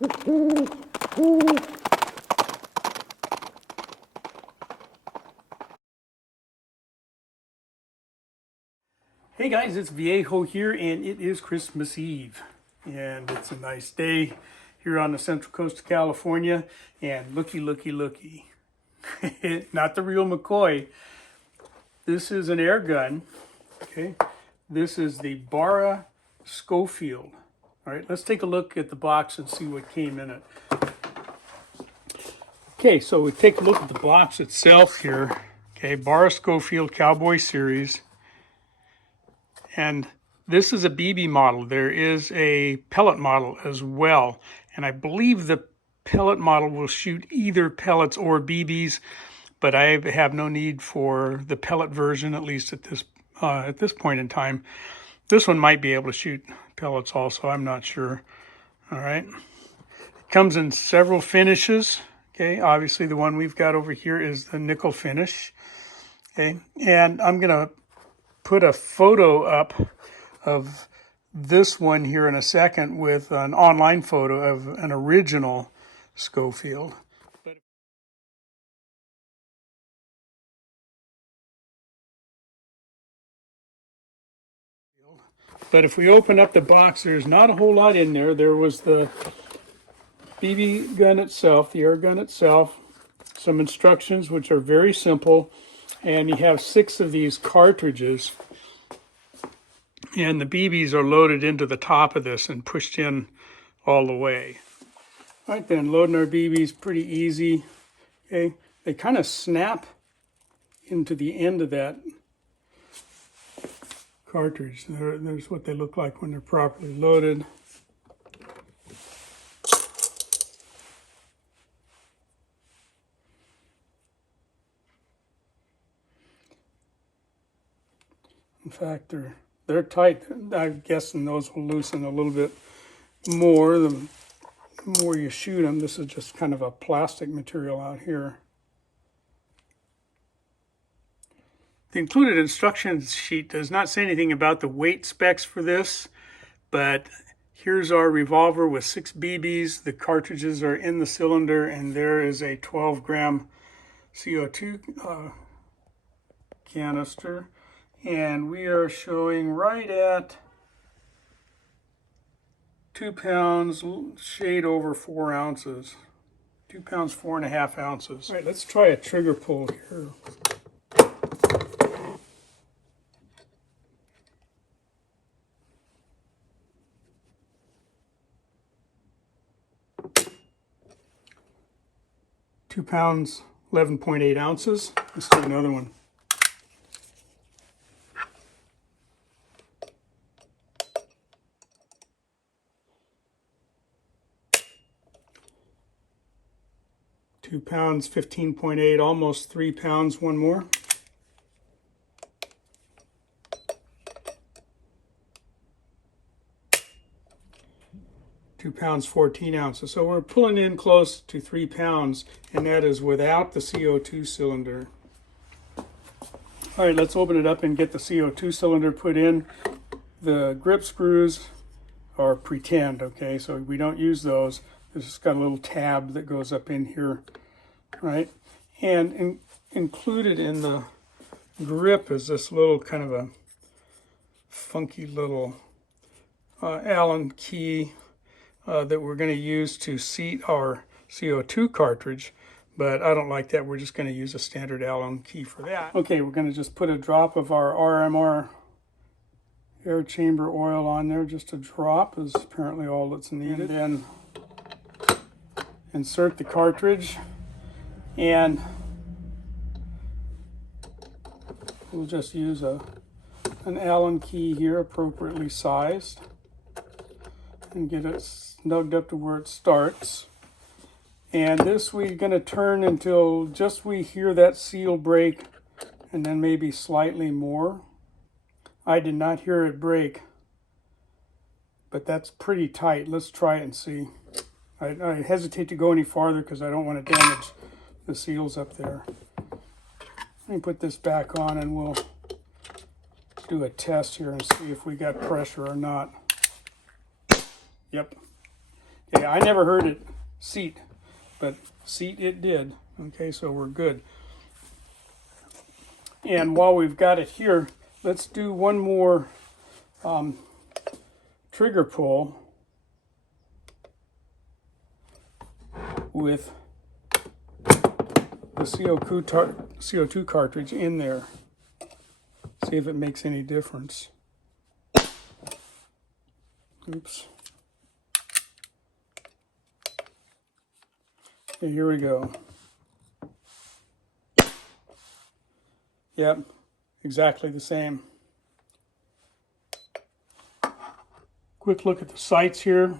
Hey guys, it's Viejo here, and it is Christmas Eve. And it's a nice day here on the central coast of California. And looky. Not the real McCoy. This is an air gun. Okay. This is the Barra Schofield. All right, let's take a look at the box and see what came in it. Okay, so we take a look at the box itself here. Okay, Barra Schofield Cowboy Series. And this is a BB model. There is a pellet model as well. And I believe the pellet model will shoot either pellets or BBs, but I have no need for the pellet version, at least at this point in time. This one might be able to shoot pellets also, I'm not sure. All right. It comes in several finishes. Okay, obviously the one we've got over here is the nickel finish. Okay, and I'm going to put a photo up of this one here in a second with an online photo of an original Schofield. But if we open up the box, there's not a whole lot in there. There was the BB gun itself, the air gun itself, some instructions which are very simple, and you have 6 of these cartridges. And the BBs are loaded into the top of this and pushed in all the way. All right then, loading our BBs pretty easy. Okay, they kind of snap into the end of that cartridge. There's what they look like when they're properly loaded. In fact, they're tight. I'm guessing those will loosen a little bit more the more you shoot them. This is just kind of a plastic material out here. The included instructions sheet does not say anything about the weight specs for this, but here's our revolver with 6 BBs. The cartridges are in the cylinder, and there is a 12-gram CO2 canister. And we are showing right at 2 pounds, shade over 4 ounces. 2 pounds, 4.5 ounces. All right, let's try a trigger pull here. Two pounds, 11.8 ounces. Let's do another one. Two pounds, 15.8, almost 3 pounds, one more. Two pounds, 14 ounces. So we're pulling in close to 3 pounds, and that is without the CO2 cylinder. All right, let's open it up and get the CO2 cylinder put in. The grip screws are pretend, okay? So we don't use those. It's just got a little tab that goes up in here, right? And included in the grip is this little kind of a funky little Allen key that we're going to use to seat our CO2 cartridge, but I don't like that. We're just going to use a standard Allen key for that. Okay, we're going to just put a drop of our RMR air chamber oil on there. Just a drop is apparently all that's needed. And then insert the cartridge, and we'll just use an Allen key here, appropriately sized, and get it snugged up to where it starts. And this we're going to turn until just we hear that seal break, and then maybe slightly more. I did not hear it break, but that's pretty tight. Let's try it and see. I hesitate to go any farther because I don't want to damage the seals up there. Let me put this back on and we'll do a test here and see if we got pressure or not. Yep. Okay, I never heard it seat, but seat it did. Okay, so we're good. And while we've got it here, let's do one more trigger pull with the CO2 cartridge in there. See if it makes any difference. Oops. Okay, here we go. Yep, exactly the same. Quick look at the sights here.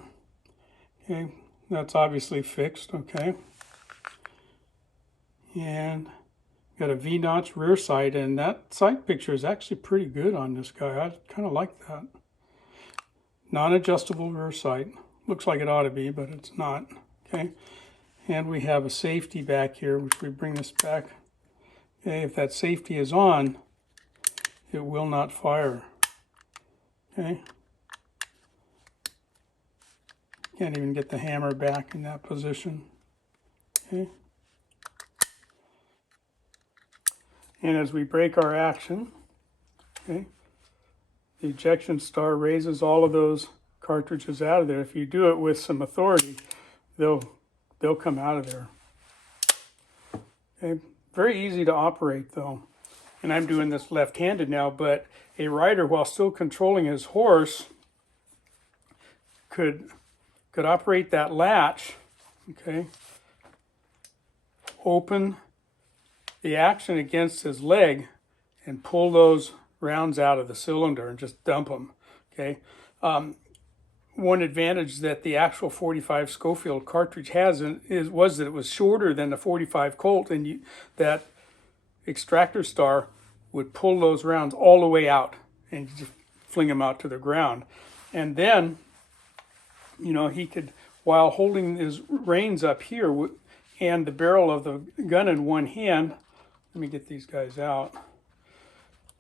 Okay, that's obviously fixed, okay. And got a V-notch rear sight, and that sight picture is actually pretty good on this guy. I kind of like that. Non-adjustable rear sight. Looks like it ought to be, but it's not. Okay, and we have a safety back here, which we bring this back. Okay, if that safety is on, it will not fire. Okay. Can't even get the hammer back in that position. Okay. And as we break our action, okay, the ejection star raises all of those cartridges out of there. If you do it with some authority, they'll come out of there. Okay. Very easy to operate though. And I'm doing this left-handed now, but a rider, while still controlling his horse, could operate that latch, okay, open the action against his leg and pull those rounds out of the cylinder and just dump them, okay. One advantage that the actual 45 Schofield cartridge has was that it was shorter than the 45 Colt, and that extractor star would pull those rounds all the way out and just fling them out to the ground. And then, you know, he could, while holding his reins up here and the barrel of the gun in one hand, let me get these guys out,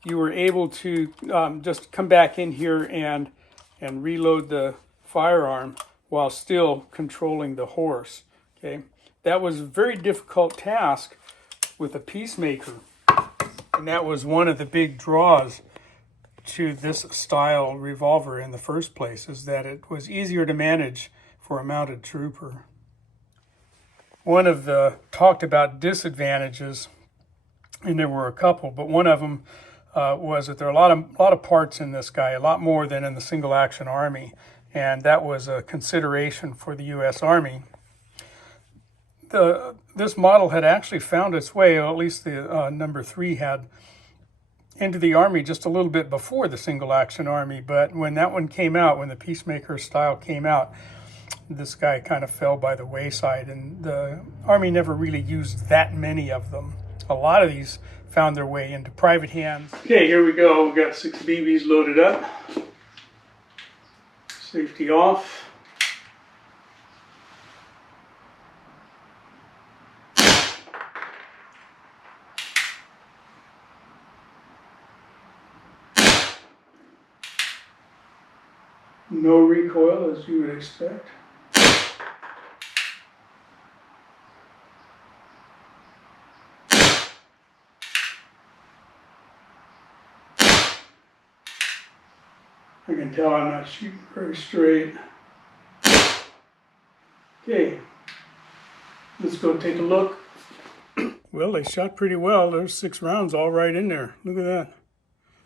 you were able to just come back in here and reload the firearm while still controlling the horse. Okay, that was a very difficult task with a peacemaker, and that was one of the big draws to this style revolver in the first place, is that it was easier to manage for a mounted trooper. One of the talked about disadvantages, and there were a couple, but one of them was that there are a lot of parts in this guy, a lot more than in the single action Army, and that was a consideration for the U.S. Army. This model had actually found its way, or at least the number 3 had, into the Army just a little bit before the single action Army, but when that one came out, when the peacemaker style came out, this guy kind of fell by the wayside, and the Army never really used that many of them. A lot of these found their way into private hands. Okay, here we go. We've got 6 BBs loaded up. Safety off. No recoil, as you would expect. I can tell I'm not shooting very straight. Okay, let's go take a look. Well, they shot pretty well. There's 6 rounds all right in there. Look at that.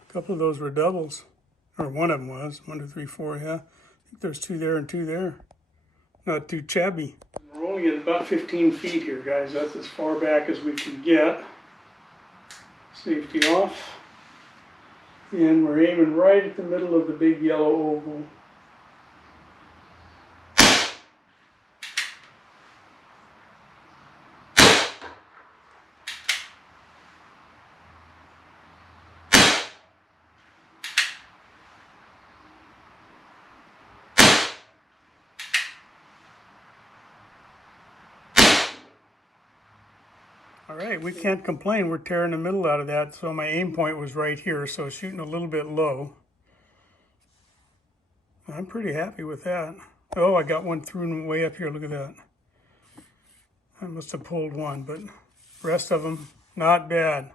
A couple of those were doubles. Or one of them was. 1, 2, 3, 4, yeah. I think there's 2 there and 2 there. Not too shabby. We're only at about 15 feet here, guys. That's as far back as we can get. Safety off. And we're aiming right at the middle of the big yellow oval. All right, we can't complain. We're tearing the middle out of that. So my aim point was right here, so shooting a little bit low. I'm pretty happy with that. Oh, I got one through way up here. Look at that. I must have pulled one, but the rest of them, not bad.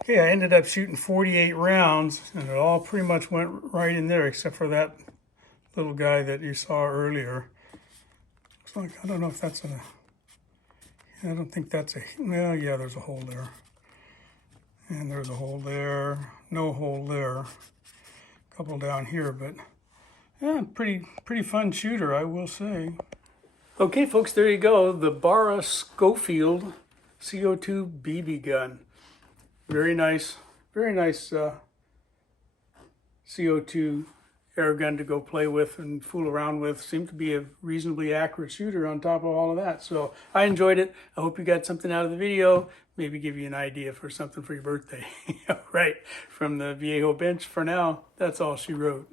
Okay, I ended up shooting 48 rounds, and it all pretty much went right in there, except for that little guy that you saw earlier. Looks like, I don't know if that's a, I don't think that's a, well, yeah, there's a hole there. And there's a hole there, no hole there. A couple down here, but yeah, pretty fun shooter, I will say. Okay, folks, there you go. The Barra Schofield CO2 BB gun. Very nice CO2 air gun to go play with and fool around with. Seemed to be a reasonably accurate shooter on top of all of that. So I enjoyed it. I hope you got something out of the video. Maybe give you an idea for something for your birthday. Right, from the Viejo bench. For now, that's all she wrote.